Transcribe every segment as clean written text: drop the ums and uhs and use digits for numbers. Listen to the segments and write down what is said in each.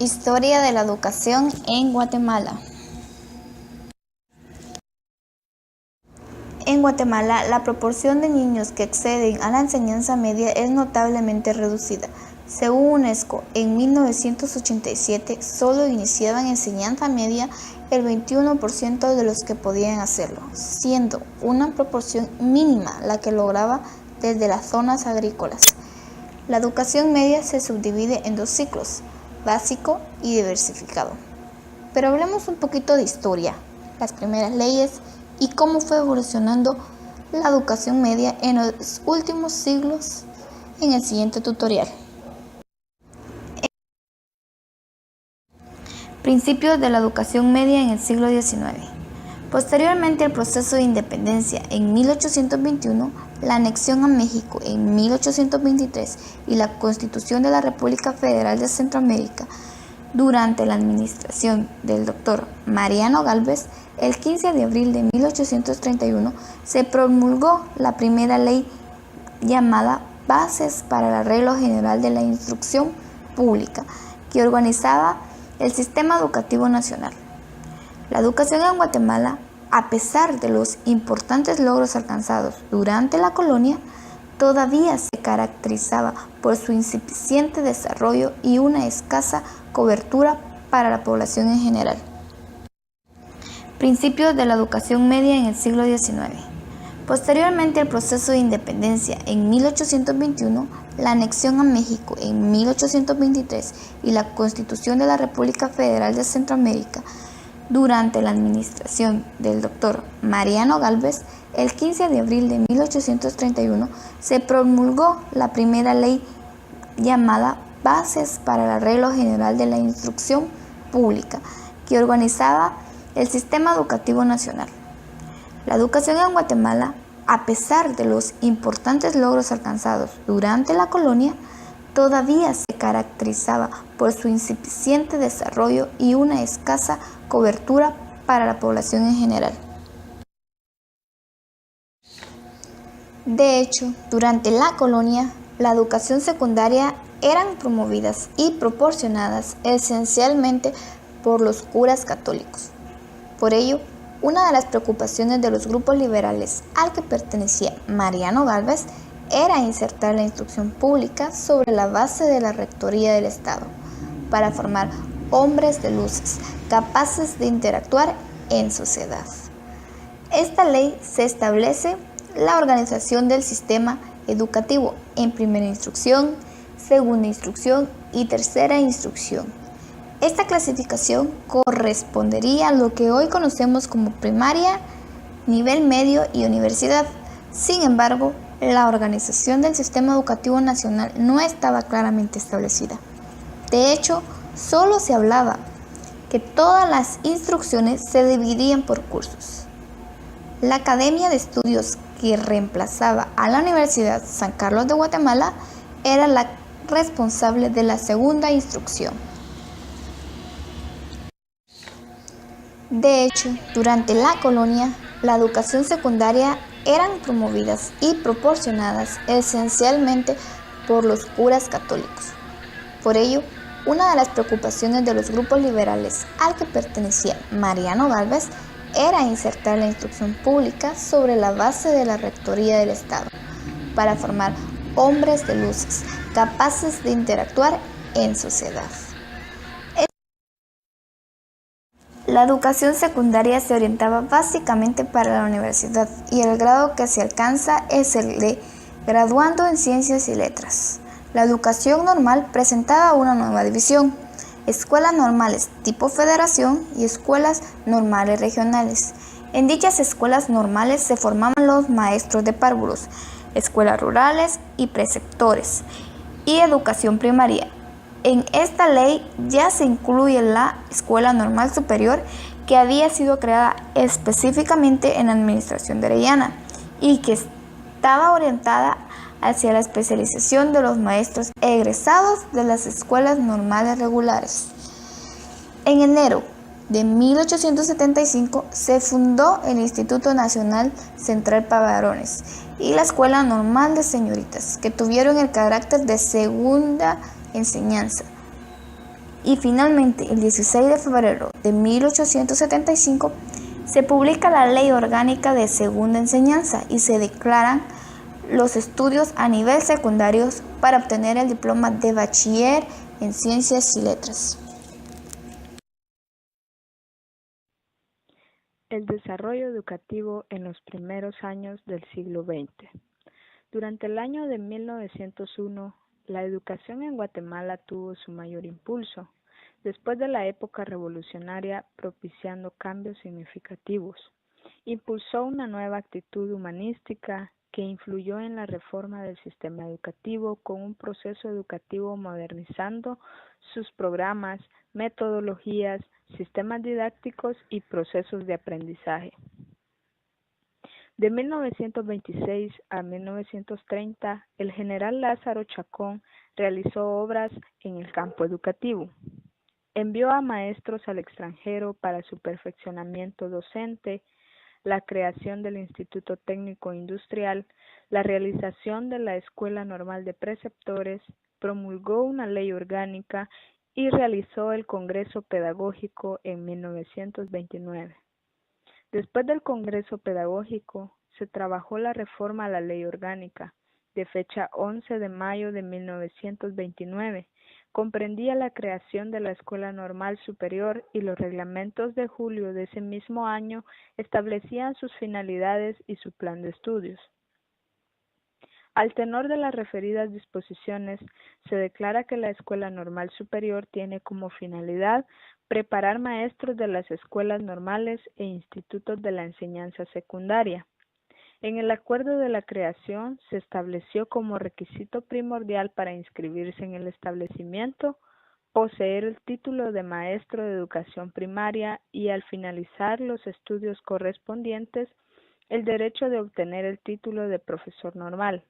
Historia de la educación en Guatemala. En Guatemala, la proporción de niños que acceden a la enseñanza media es notablemente reducida. Según UNESCO, en 1987 solo iniciaban enseñanza media el 21% de los que podían hacerlo, siendo una proporción mínima la que lograba desde las zonas agrícolas. La educación media se subdivide en dos ciclos, básico y diversificado. Pero hablemos un poquito de historia, las primeras leyes y cómo fue evolucionando la educación media en los últimos siglos en el siguiente tutorial. Principios de la educación media en el siglo XIX. Posteriormente al proceso de independencia en 1821, la anexión a México en 1823 y la Constitución de la República Federal de Centroamérica, durante la administración del Dr. Mariano Gálvez, el 15 de abril de 1831 se promulgó la primera ley llamada Bases para el Arreglo General de la Instrucción Pública, que organizaba el sistema educativo nacional. La educación en Guatemala, a pesar de los importantes logros alcanzados durante la colonia, todavía se caracterizaba por su insuficiente desarrollo y una escasa cobertura para la población en general. Principios de la educación media en el siglo XIX. Posteriormente al proceso de independencia en 1821, la anexión a México en 1823 y la Constitución de la República Federal de Centroamérica, durante la administración del Dr. Mariano Gálvez, el 15 de abril de 1831 se promulgó la primera ley llamada Bases para el Arreglo General de la Instrucción Pública, que organizaba el sistema educativo nacional. La educación en Guatemala, a pesar de los importantes logros alcanzados durante la colonia, todavía se caracterizaba por su insuficiente desarrollo y una escasa cobertura para la población en general. De hecho, durante la colonia, la educación secundaria eran promovidas y proporcionadas esencialmente por los curas católicos. Por ello, una de las preocupaciones de los grupos liberales al que pertenecía Mariano Gálvez era insertar la instrucción pública sobre la base de la Rectoría del Estado, para formar hombres de luces capaces de interactuar en sociedad. Esta ley se establece la organización del sistema educativo en primera instrucción, segunda instrucción y tercera instrucción. Esta clasificación correspondería a lo que hoy conocemos como primaria, nivel medio y universidad. Sin embargo, la organización del sistema educativo nacional no estaba claramente establecida. De hecho, solo se hablaba que todas las instrucciones se dividían por cursos. La Academia de Estudios que reemplazaba a la Universidad San Carlos de Guatemala era la responsable de la segunda instrucción. De hecho, durante la colonia, la educación secundaria eran promovidas y proporcionadas esencialmente por los curas católicos. Por ello, una de las preocupaciones de los grupos liberales al que pertenecía Mariano Gálvez era insertar la instrucción pública sobre la base de la Rectoría del Estado, para formar hombres de luces capaces de interactuar en sociedad. La educación secundaria se orientaba básicamente para la universidad y el grado que se alcanza es el de graduando en ciencias y letras. La educación normal presentaba una nueva división: escuelas normales tipo federación y escuelas normales regionales. En dichas escuelas normales se formaban los maestros de párvulos, escuelas rurales y preceptores, y educación primaria. En esta ley ya se incluye la Escuela Normal Superior, que había sido creada específicamente en la administración de Orellana y que estaba orientada hacia la especialización de los maestros egresados de las escuelas normales regulares. En enero de 1875 se fundó el Instituto Nacional Central para Varones y la Escuela Normal de Señoritas, que tuvieron el carácter de segunda enseñanza. Y finalmente, el 16 de febrero de 1875, se publica la Ley Orgánica de Segunda Enseñanza y se declaran los estudios a nivel secundario para obtener el diploma de bachiller en Ciencias y Letras. El desarrollo educativo en los primeros años del siglo XX. Durante el año de 1901, la educación en Guatemala tuvo su mayor impulso, después de la época revolucionaria propiciando cambios significativos. Impulsó una nueva actitud humanística que influyó en la reforma del sistema educativo con un proceso educativo modernizando sus programas, metodologías, sistemas didácticos y procesos de aprendizaje. De 1926 a 1930, el general Lázaro Chacón realizó obras en el campo educativo. Envió a maestros al extranjero para su perfeccionamiento docente, la creación del Instituto Técnico Industrial, la realización de la Escuela Normal de Preceptores, promulgó una ley orgánica y realizó el Congreso Pedagógico en 1929. Después del Congreso Pedagógico, se trabajó la reforma a la Ley Orgánica, de fecha 11 de mayo de 1929. Comprendía la creación de la Escuela Normal Superior y los reglamentos de julio de ese mismo año establecían sus finalidades y su plan de estudios. Al tenor de las referidas disposiciones, se declara que la Escuela Normal Superior tiene como finalidad preparar maestros de las escuelas normales e institutos de la enseñanza secundaria. En el acuerdo de la creación se estableció como requisito primordial para inscribirse en el establecimiento poseer el título de maestro de educación primaria y al finalizar los estudios correspondientes el derecho de obtener el título de profesor normal,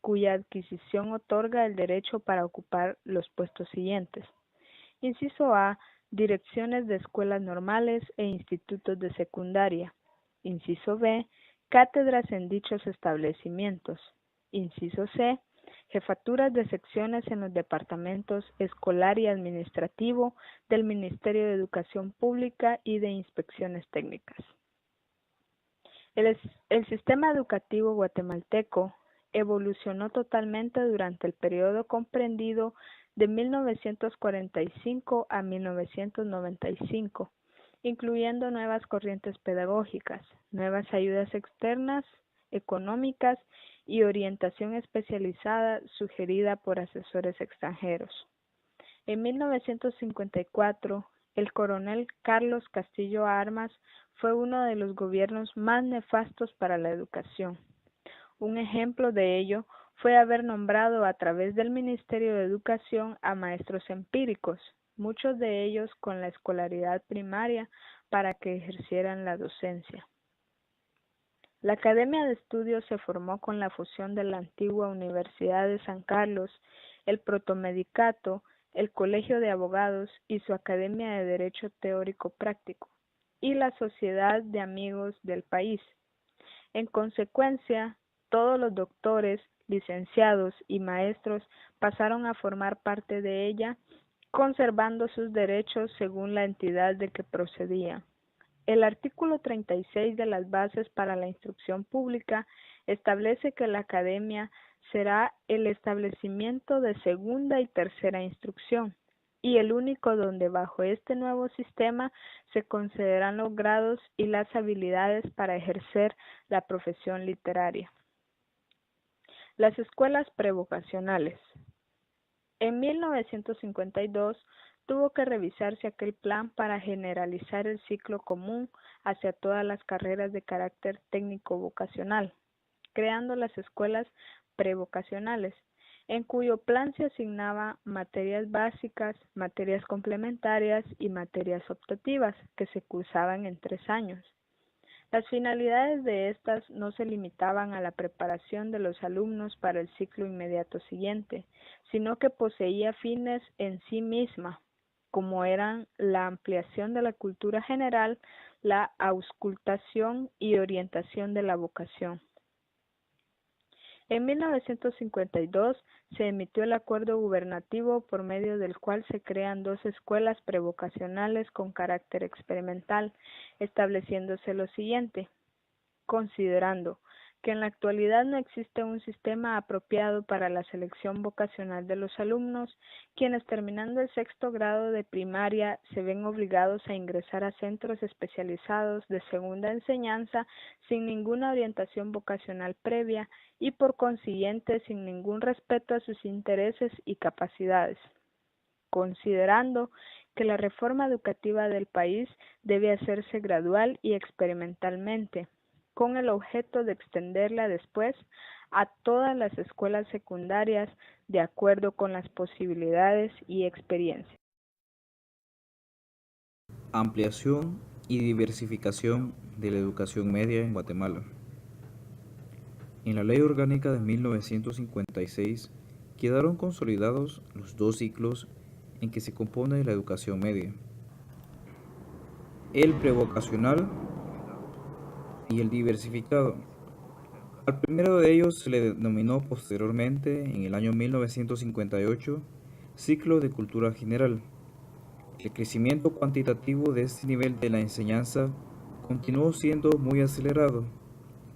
cuya adquisición otorga el derecho para ocupar los puestos siguientes. Inciso A. Direcciones de escuelas normales e institutos de secundaria. Inciso B. Cátedras en dichos establecimientos. Inciso C. Jefaturas de secciones en los departamentos escolar y administrativo del Ministerio de Educación Pública y de Inspecciones Técnicas. El sistema educativo guatemalteco evolucionó totalmente durante el periodo comprendido de 1945 a 1995, incluyendo nuevas corrientes pedagógicas, nuevas ayudas externas, económicas y orientación especializada sugerida por asesores extranjeros. En 1954, el coronel Carlos Castillo Armas fue uno de los gobiernos más nefastos para la educación. Un ejemplo de ello fue haber nombrado a través del Ministerio de Educación a maestros empíricos, muchos de ellos con la escolaridad primaria, para que ejercieran la docencia. La Academia de Estudios se formó con la fusión de la antigua Universidad de San Carlos, el Protomedicato, el Colegio de Abogados y su Academia de Derecho Teórico Práctico, y la Sociedad de Amigos del País. En consecuencia, todos los doctores, licenciados y maestros pasaron a formar parte de ella, conservando sus derechos según la entidad de que procedían. El artículo 36 de las Bases para la Instrucción Pública establece que la Academia será el establecimiento de segunda y tercera instrucción, y el único donde bajo este nuevo sistema se concederán los grados y las habilidades para ejercer la profesión literaria. Las escuelas prevocacionales. En 1952 tuvo que revisarse aquel plan para generalizar el ciclo común hacia todas las carreras de carácter técnico-vocacional, creando las escuelas prevocacionales, en cuyo plan se asignaba materias básicas, materias complementarias y materias optativas que se cursaban en 3 años. Las finalidades de estas no se limitaban a la preparación de los alumnos para el ciclo inmediato siguiente, sino que poseía fines en sí misma, como eran la ampliación de la cultura general, la auscultación y orientación de la vocación. En 1952 se emitió el acuerdo gubernativo por medio del cual se crean dos escuelas prevocacionales con carácter experimental, estableciéndose lo siguiente: considerando que en la actualidad no existe un sistema apropiado para la selección vocacional de los alumnos, quienes terminando el sexto grado de primaria se ven obligados a ingresar a centros especializados de segunda enseñanza sin ninguna orientación vocacional previa y por consiguiente sin ningún respeto a sus intereses y capacidades. Considerando que la reforma educativa del país debe hacerse gradual y experimentalmente, con el objeto de extenderla después a todas las escuelas secundarias de acuerdo con las posibilidades y experiencias. Ampliación y diversificación de la educación media en Guatemala. En la Ley Orgánica de 1956 quedaron consolidados los dos ciclos en que se compone la educación media: el prevocacional y el diversificado. Al primero de ellos se le denominó posteriormente, en el año 1958, ciclo de cultura general. El crecimiento cuantitativo de este nivel de la enseñanza continuó siendo muy acelerado,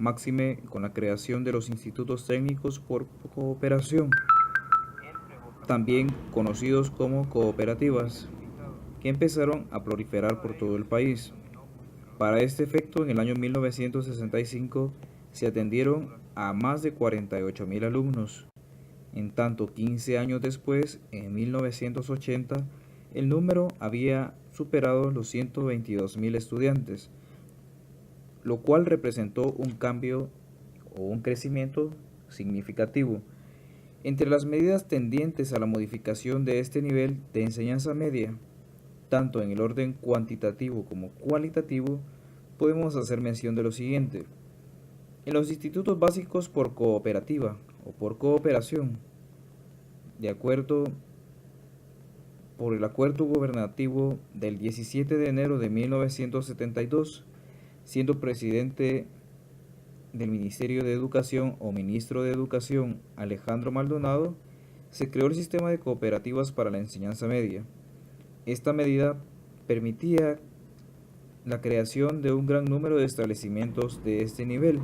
máxime con la creación de los institutos técnicos por cooperación, también conocidos como cooperativas, que empezaron a proliferar por todo el país. Para este efecto, en el año 1965 se atendieron a más de 48.000 alumnos. En tanto, 15 años después, en 1980, el número había superado los 122.000 estudiantes, lo cual representó un cambio o un crecimiento significativo. Entre las medidas tendientes a la modificación de este nivel de enseñanza media, tanto en el orden cuantitativo como cualitativo, podemos hacer mención de lo siguiente. En los institutos básicos por cooperativa o por cooperación, de acuerdo por el acuerdo gubernativo del 17 de enero de 1972, siendo presidente del Ministerio de Educación o ministro de Educación Alejandro Maldonado, se creó el sistema de cooperativas para la enseñanza media. Esta medida permitía la creación de un gran número de establecimientos de este nivel,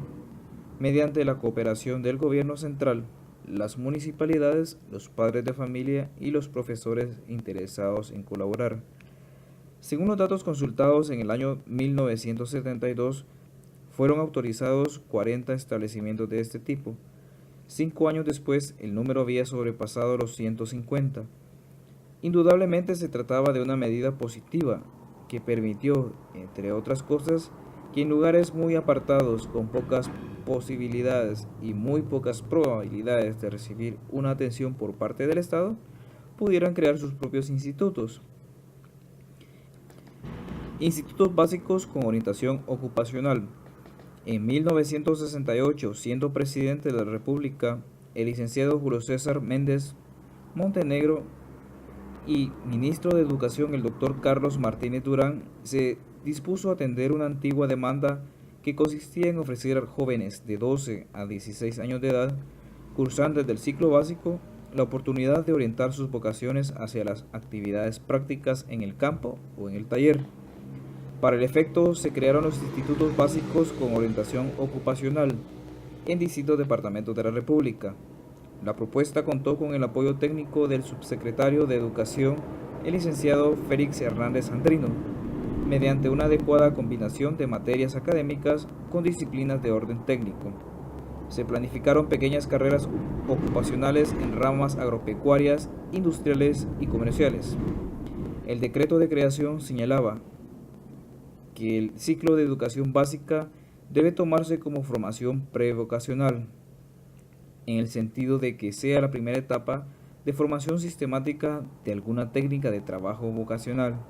mediante la cooperación del gobierno central, las municipalidades, los padres de familia y los profesores interesados en colaborar. Según los datos consultados en el año 1972, fueron autorizados 40 establecimientos de este tipo. 5 años después, el número había sobrepasado los 150. Indudablemente se trataba de una medida positiva que permitió, entre otras cosas, que en lugares muy apartados, con pocas posibilidades y muy pocas probabilidades de recibir una atención por parte del Estado, pudieran crear sus propios institutos. Institutos básicos con orientación ocupacional. En 1968, siendo presidente de la República, el licenciado Julio César Méndez Montenegro y ministro de Educación, el doctor Carlos Martínez Durán, se dispuso a atender una antigua demanda que consistía en ofrecer a jóvenes de 12 a 16 años de edad, cursantes del ciclo básico, la oportunidad de orientar sus vocaciones hacia las actividades prácticas en el campo o en el taller. Para el efecto, se crearon los institutos básicos con orientación ocupacional en distintos departamentos de la República. La propuesta contó con el apoyo técnico del subsecretario de Educación, el licenciado Félix Hernández Andrino, mediante una adecuada combinación de materias académicas con disciplinas de orden técnico. Se planificaron pequeñas carreras ocupacionales en ramas agropecuarias, industriales y comerciales. El decreto de creación señalaba que el ciclo de educación básica debe tomarse como formación prevocacional, en el sentido de que sea la primera etapa de formación sistemática de alguna técnica de trabajo vocacional.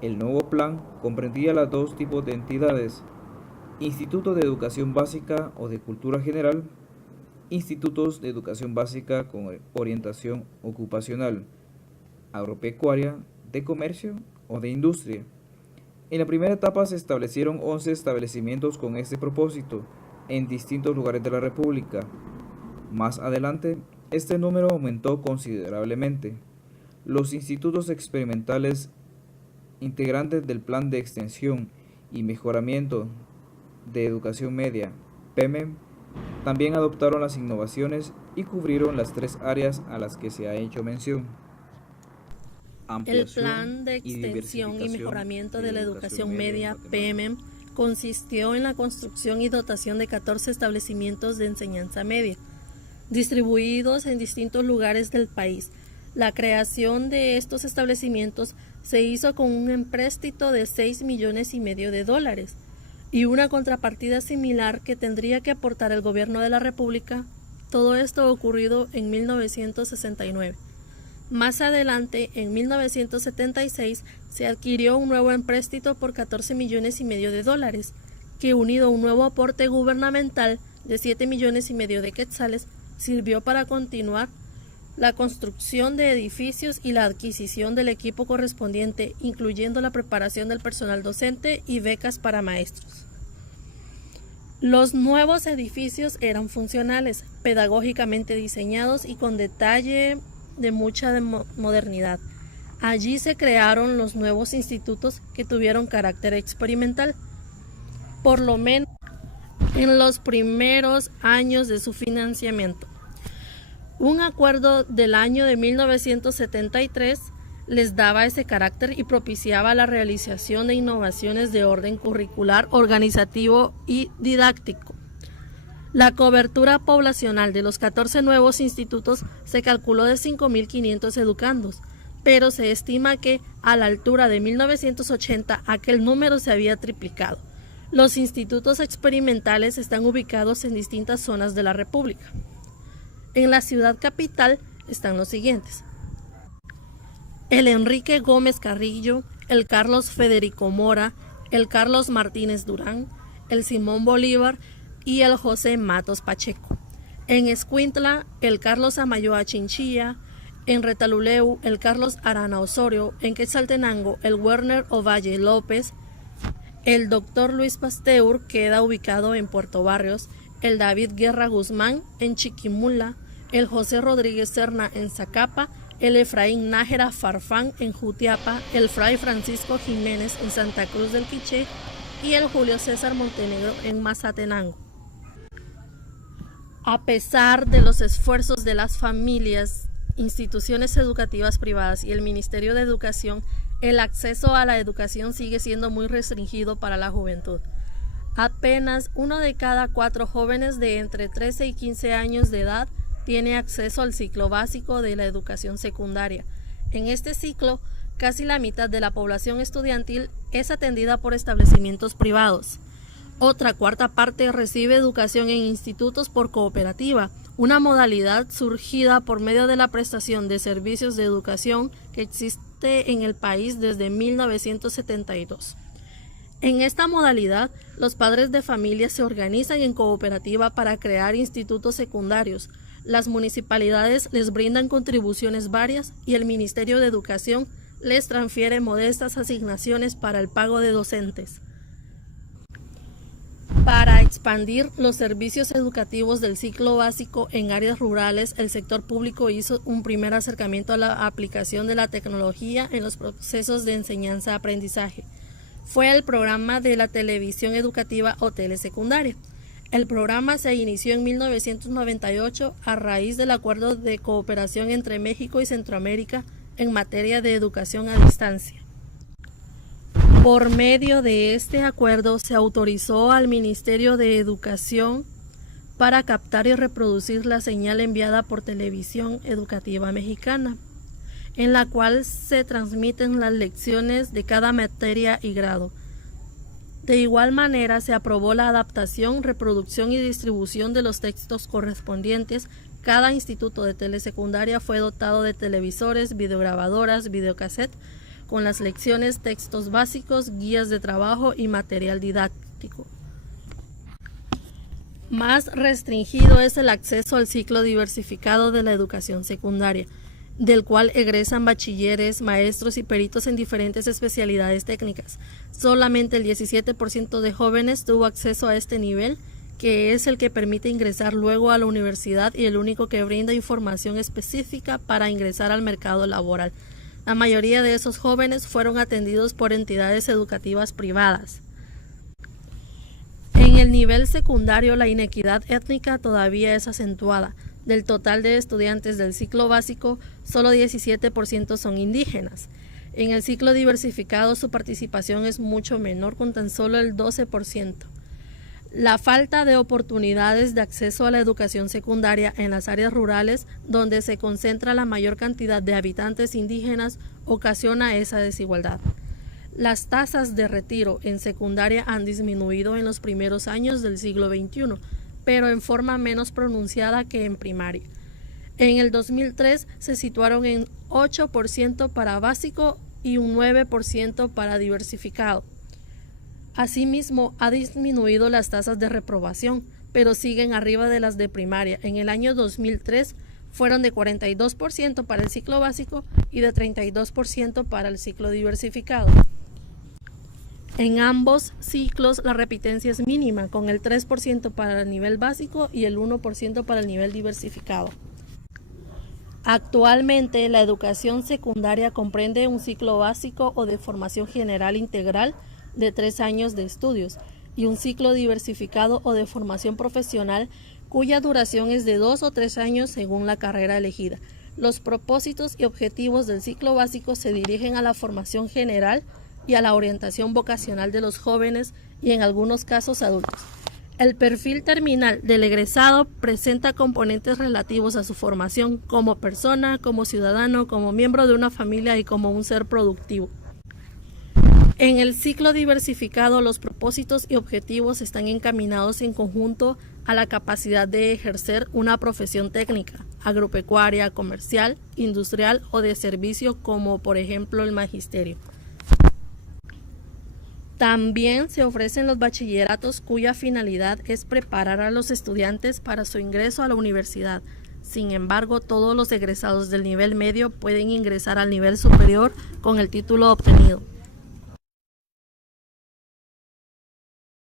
El nuevo plan comprendía los dos tipos de entidades: institutos de educación básica o de cultura general, institutos de educación básica con orientación ocupacional, agropecuaria, de comercio o de industria. En la primera etapa se establecieron 11 establecimientos con este propósito en distintos lugares de la República. Más adelante, este número aumentó considerablemente. Los institutos experimentales integrantes del Plan de Extensión y Mejoramiento de Educación Media, PEMEM, también adoptaron las innovaciones y cubrieron las tres áreas a las que se ha hecho mención. El Plan de Extensión y Mejoramiento de la Educación Media, PEMEM, consistió en la construcción y dotación de 14 establecimientos de enseñanza media, distribuidos en distintos lugares del país. La creación de estos establecimientos se hizo con un empréstito de $6,5 millones y una contrapartida similar que tendría que aportar el gobierno de la República. Todo esto ocurrido en 1969. Más adelante, en 1976, se adquirió un nuevo empréstito por $14,5 millones, que unido a un nuevo aporte gubernamental de $7,5 millones de quetzales, sirvió para continuar la construcción de edificios y la adquisición del equipo correspondiente, incluyendo la preparación del personal docente y becas para maestros. Los nuevos edificios eran funcionales, pedagógicamente diseñados y con detalle de mucha modernidad. Allí se crearon los nuevos institutos que tuvieron carácter experimental, por lo menos en los primeros años de su financiamiento. Un acuerdo del año de 1973 les daba ese carácter y propiciaba la realización de innovaciones de orden curricular, organizativo y didáctico. La cobertura poblacional de los 14 nuevos institutos se calculó de 5.500 educandos, pero se estima que a la altura de 1980 aquel número se había triplicado. Los institutos experimentales están ubicados en distintas zonas de la República. En la ciudad capital están los siguientes: el Enrique Gómez Carrillo, el Carlos Federico Mora, el Carlos Martínez Durán, el Simón Bolívar y el José Matos Pacheco. En Escuintla, el Carlos Amayoa Chinchilla, en Retaluleu, el Carlos Arana Osorio, en Quetzaltenango, el Werner Ovalle López, el Dr. Luis Pasteur queda ubicado en Puerto Barrios, el David Guerra Guzmán en Chiquimula, el José Rodríguez Serna en Zacapa, el Efraín Nájera Farfán en Jutiapa, el Fray Francisco Jiménez en Santa Cruz del Quiché y el Julio César Montenegro en Mazatenango. A pesar de los esfuerzos de las familias, instituciones educativas privadas y el Ministerio de Educación, el acceso a la educación sigue siendo muy restringido para la juventud. Apenas 1 de cada 4 jóvenes de entre 13 y 15 años de edad tiene acceso al ciclo básico de la educación secundaria. En este ciclo, casi la mitad de la población estudiantil es atendida por establecimientos privados. Otra cuarta parte recibe educación en institutos por cooperativa, una modalidad surgida por medio de la prestación de servicios de educación que existe en el país desde 1972. En esta modalidad, los padres de familia se organizan en cooperativa para crear institutos secundarios. Las municipalidades les brindan contribuciones varias y el Ministerio de Educación les transfiere modestas asignaciones para el pago de docentes. Para expandir los servicios educativos del ciclo básico en áreas rurales, el sector público hizo un primer acercamiento a la aplicación de la tecnología en los procesos de enseñanza-aprendizaje. Fue el programa de la televisión educativa o telesecundaria. El programa se inició en 1998 a raíz del acuerdo de cooperación entre México y Centroamérica en materia de educación a distancia. Por medio de este acuerdo se autorizó al Ministerio de Educación para captar y reproducir la señal enviada por Televisión Educativa Mexicana, en la cual se transmiten las lecciones de cada materia y grado. De igual manera, se aprobó la adaptación, reproducción y distribución de los textos correspondientes. Cada instituto de telesecundaria fue dotado de televisores, videograbadoras, videocassette, con las lecciones, textos básicos, guías de trabajo y material didáctico. Más restringido es el acceso al ciclo diversificado de la educación secundaria, del cual egresan bachilleres, maestros y peritos en diferentes especialidades técnicas. Solamente el 17% de jóvenes tuvo acceso a este nivel, que es el que permite ingresar luego a la universidad y el único que brinda información específica para ingresar al mercado laboral. La mayoría de esos jóvenes fueron atendidos por entidades educativas privadas. En el nivel secundario, la inequidad étnica todavía es acentuada. Del total de estudiantes del ciclo básico, solo 17% son indígenas. En el ciclo diversificado, su participación es mucho menor, con tan solo el 12%. La falta de oportunidades de acceso a la educación secundaria en las áreas rurales, donde se concentra la mayor cantidad de habitantes indígenas, ocasiona esa desigualdad. Las tasas de retiro en secundaria han disminuido en los primeros años del siglo XXI, pero en forma menos pronunciada que en primaria. En el 2003 se situaron en 8% para básico y un 9% para diversificado. Asimismo, ha disminuido las tasas de reprobación, pero siguen arriba de las de primaria. En el año 2003 fueron de 42% para el ciclo básico y de 32% para el ciclo diversificado. En ambos ciclos la repitencia es mínima, con el 3% para el nivel básico y el 1% para el nivel diversificado. Actualmente, la educación secundaria comprende un ciclo básico o de formación general integral de 3 años de estudios y un ciclo diversificado o de formación profesional cuya duración es de 2 o 3 años según la carrera elegida. Los propósitos y objetivos del ciclo básico se dirigen a la formación general y a la orientación vocacional de los jóvenes y en algunos casos adultos. El perfil terminal del egresado presenta componentes relativos a su formación como persona, como ciudadano, como miembro de una familia y como un ser productivo. En el ciclo diversificado, los propósitos y objetivos están encaminados en conjunto a la capacidad de ejercer una profesión técnica, agropecuaria, comercial, industrial o de servicio, como por ejemplo el magisterio. También se ofrecen los bachilleratos cuya finalidad es preparar a los estudiantes para su ingreso a la universidad. Sin embargo, todos los egresados del nivel medio pueden ingresar al nivel superior con el título obtenido.